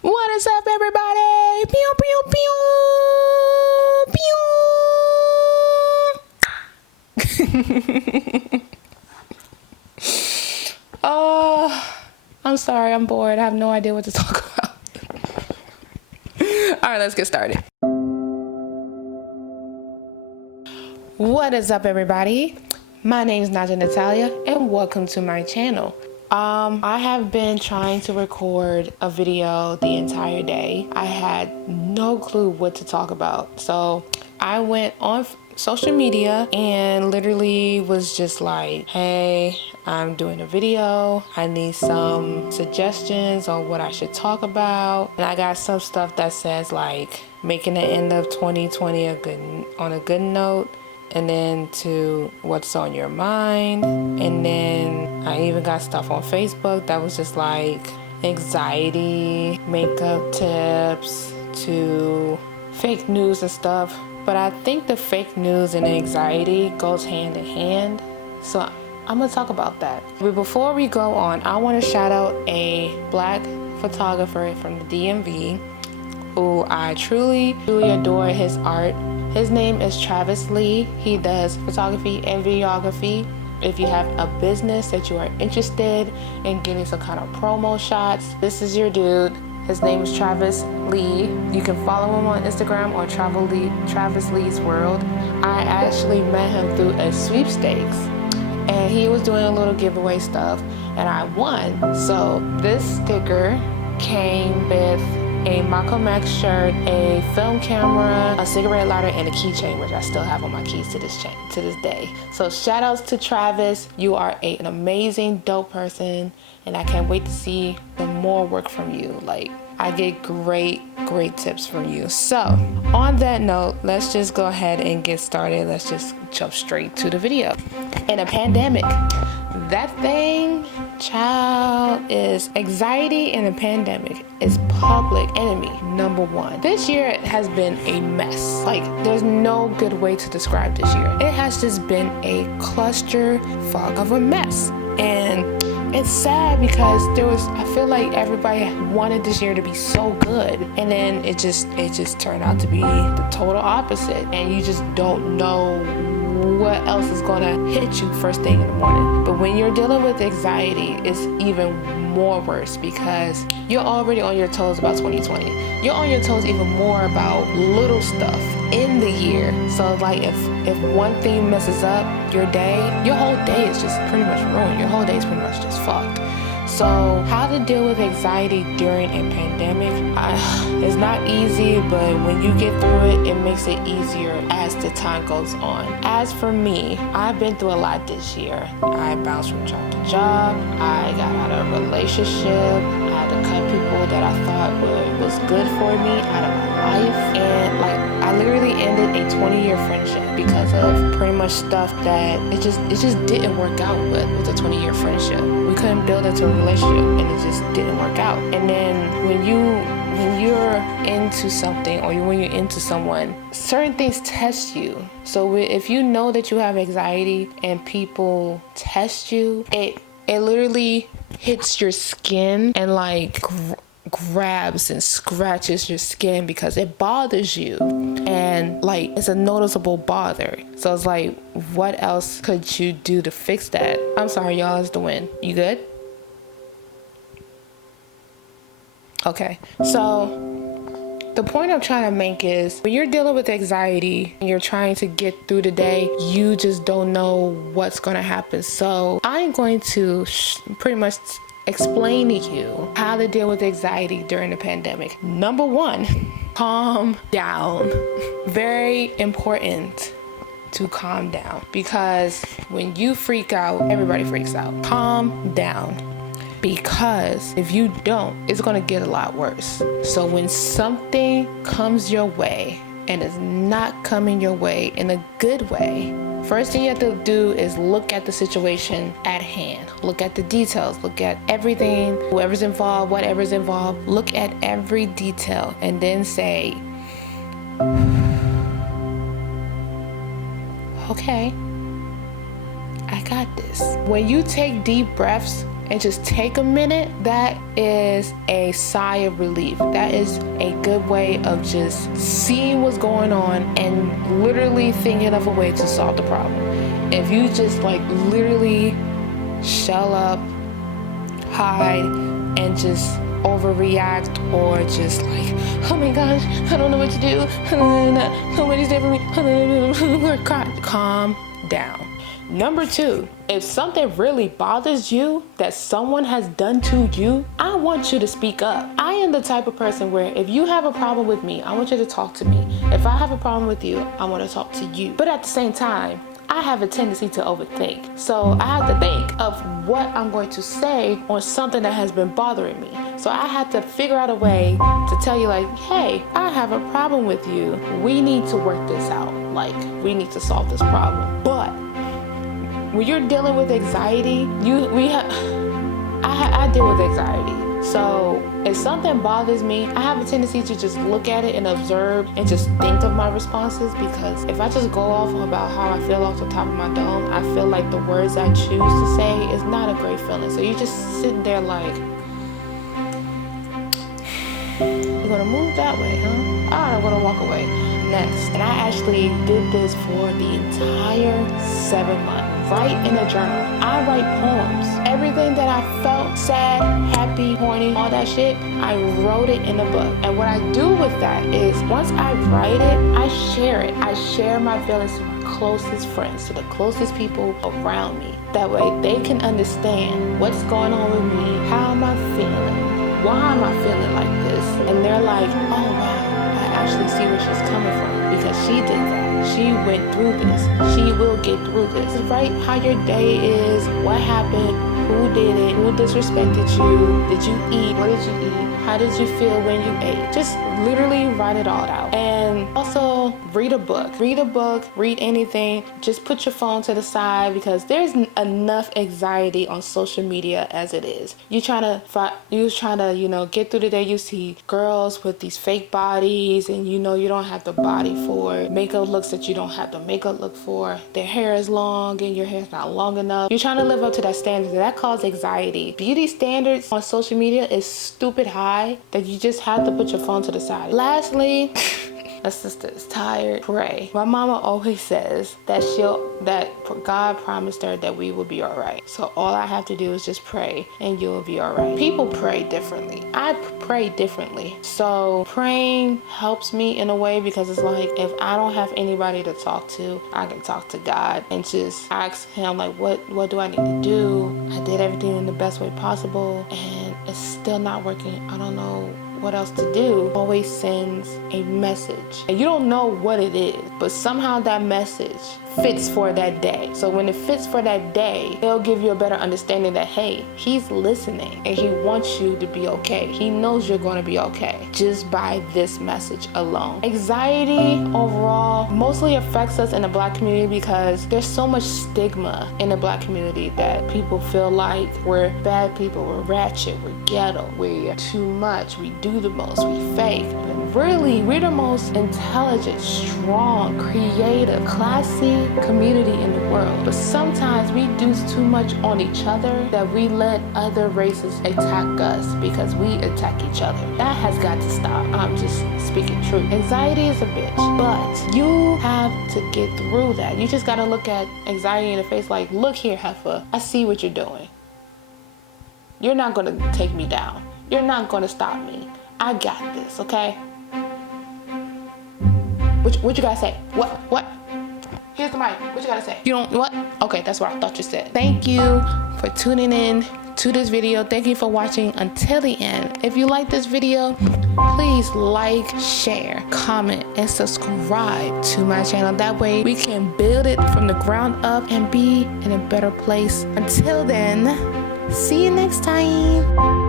What is up, everybody? Pew, pew, pew, pew. I'm sorry, I'm bored. I have no idea what to talk about. All right, let's get started. What is up, everybody? My name is Naja Natalia, and welcome to my channel. I have been trying to record a video the entire day. I had no clue what to talk about. So I went on social media and literally was just like, hey, I'm doing a video. I need some suggestions on what I should talk about. And I got some stuff that says like making the end of 2020 on a good note. And then to what's on your mind. And then I even got stuff on Facebook that was just like anxiety, makeup tips, to fake news and stuff. But I think the fake news and anxiety goes hand in hand. So I'm gonna talk about that. But before we go on, I wanna shout out a Black photographer from the DMV who I truly adore his art. His name is Travis Lee. He does photography and videography. If you have a business that you are interested in getting some kind of promo shots, this is your dude. His name is Travis Lee. You can follow him on Instagram or Travis Lee's World. I actually met him through a sweepstakes and he was doing a little giveaway stuff and I won. So this sticker came with a Malcolm X shirt, a film camera, a cigarette lighter, and a keychain, which I still have on my keys to this day. So shout outs to Travis. You are an amazing, dope person, and I can't wait to see more work from you. Like, I get great tips from you. So on that note, let's just go ahead and get started. Let's just jump straight to the video. In a pandemic, that thing, child, is anxiety in a pandemic is public enemy number one. This year has been a mess. Like, there's no good way to describe this year. It has just been a cluster fuck of a mess. And it's sad because I feel like everybody wanted this year to be so good, and then it just turned out to be the total opposite, and you just don't know what else is gonna hit you first thing in the morning. But when you're dealing with anxiety, it's even more worse because you're already on your toes about 2020. You're on your toes even more about little stuff in the year. So like if one thing messes up your day, your whole day is just pretty much ruined. Your whole day is pretty much just fucked. So how to deal with anxiety during a pandemic? It's not easy, but when you get through it, it makes it easier as the time goes on. As for me, I've been through a lot this year. I bounced from job to job. I got out of a relationship. I had to cut people that I thought was good for me out of my life. And like, I literally ended a 20-year friendship because of pretty much stuff that it just didn't work out with a 20-year friendship. We couldn't build it to a relationship and it just didn't work out. And then when you're into something or when you're into someone, certain things test you. So if you know that you have anxiety and people test you, it literally hits your skin and like grabs and scratches your skin because it bothers you, and like it's a noticeable bother. So it's like, what else could you do to fix that? I'm sorry, y'all, it's the wind. You good? Okay, so the point I'm trying to make is when you're dealing with anxiety and you're trying to get through the day, you just don't know what's going to happen. So I'm going to pretty much explain to you how to deal with anxiety during the pandemic. Number one, calm down. Very important to calm down because when you freak out, everybody freaks out. Calm down. Because if you don't, it's gonna get a lot worse. So when something comes your way and it's not coming your way in a good way, first thing you have to do is look at the situation at hand. Look at the details. Look at everything, whoever's involved, whatever's involved. Look at every detail and then say, okay, I got this. When you take deep breaths and just take a minute, that is a sigh of relief. That is a good way of just seeing what's going on and literally thinking of a way to solve the problem. If you just like literally shell up, hide, and just overreact, or just like, oh my gosh, I don't know what to do, nobody's there for me, calm down. Number 2, if something really bothers you that someone has done to you, I want you to speak up. I am the type of person where if you have a problem with me, I want you to talk to me. If I have a problem with you, I want to talk to you. But at the same time, I have a tendency to overthink. So I have to think of what I'm going to say on something that has been bothering me. So I had to figure out a way to tell you like, hey, I have a problem with you. We need to work this out. Like, we need to solve this problem. But when you're dealing with anxiety, I deal with anxiety. So if something bothers me, I have a tendency to just look at it and observe and just think of my responses, because if I just go off about how I feel off the top of my dome, I feel like the words I choose to say is not a great feeling. So you just sit there like, you're gonna move that way, huh? All right, I'm gonna walk away. Next, and I actually did this for the entire 7 months. Write in a journal. I write poems. Everything that I felt, sad, happy, horny, all that shit, I wrote it in a book. And what I do with that is once I write it, I share it. I share my feelings to my closest friends, to the closest people around me. That way they can understand what's going on with me, how am I feeling, why am I feeling like this? And they're like, oh wow, I actually see where she's coming from, because she did that. She went through this. She will get through this. Write how your day is, what happened, who did it, who disrespected you, did you eat, what did you eat, how did you feel when you ate. Just literally write it all out. And also read a book, read anything. Just put your phone to the side, because there's enough anxiety on social media as it is. You're trying to get through the day. You see girls with these fake bodies, and you don't have the body for it. Makeup looks that you don't have the makeup look for. Their hair is long and your hair's not long enough. You're trying to live up to that standard. That causes anxiety. Beauty standards on social media is stupid high that you just have to put your phone to the side. Lastly, my sister is tired. Pray. My mama always says that God promised her that we will be all right. So all I have to do is just pray and you'll be all right. People pray differently. I pray differently. So praying helps me in a way, because it's like if I don't have anybody to talk to, I can talk to God and just ask him like, what do I need to do? I did everything in the best way possible and it's still not working. I don't know what else to do. Always sends a message and you don't know what it is, but somehow that message fits for that day. So when it fits for that day, it'll give you a better understanding that, hey, he's listening and he wants you to be okay. He knows you're going to be okay just by this message alone. Anxiety overall mostly affects us in the Black community because there's so much stigma in the Black community that people feel like we're bad people, we're ratchet, we're ghetto, we're too much, we do the most, we fake. But really, we're the most intelligent, strong, creative, classy community in the world. But sometimes we do too much on each other that we let other races attack us because we attack each other. That has got to stop. I'm just speaking truth. Anxiety is a bitch, but you have to get through that. You just got to look at anxiety in the face like, look here, heifer, I see what you're doing. You're not going to take me down. You're not going to stop me. I got this, okay? What you gotta say? What? Here's the mic. What you gotta say? You don't, what? Okay, that's what I thought you said. Thank you for tuning in to this video. Thank you for watching until the end. If you like this video, please like, share, comment, and subscribe to my channel. That way we can build it from the ground up and be in a better place. Until then, see you next time.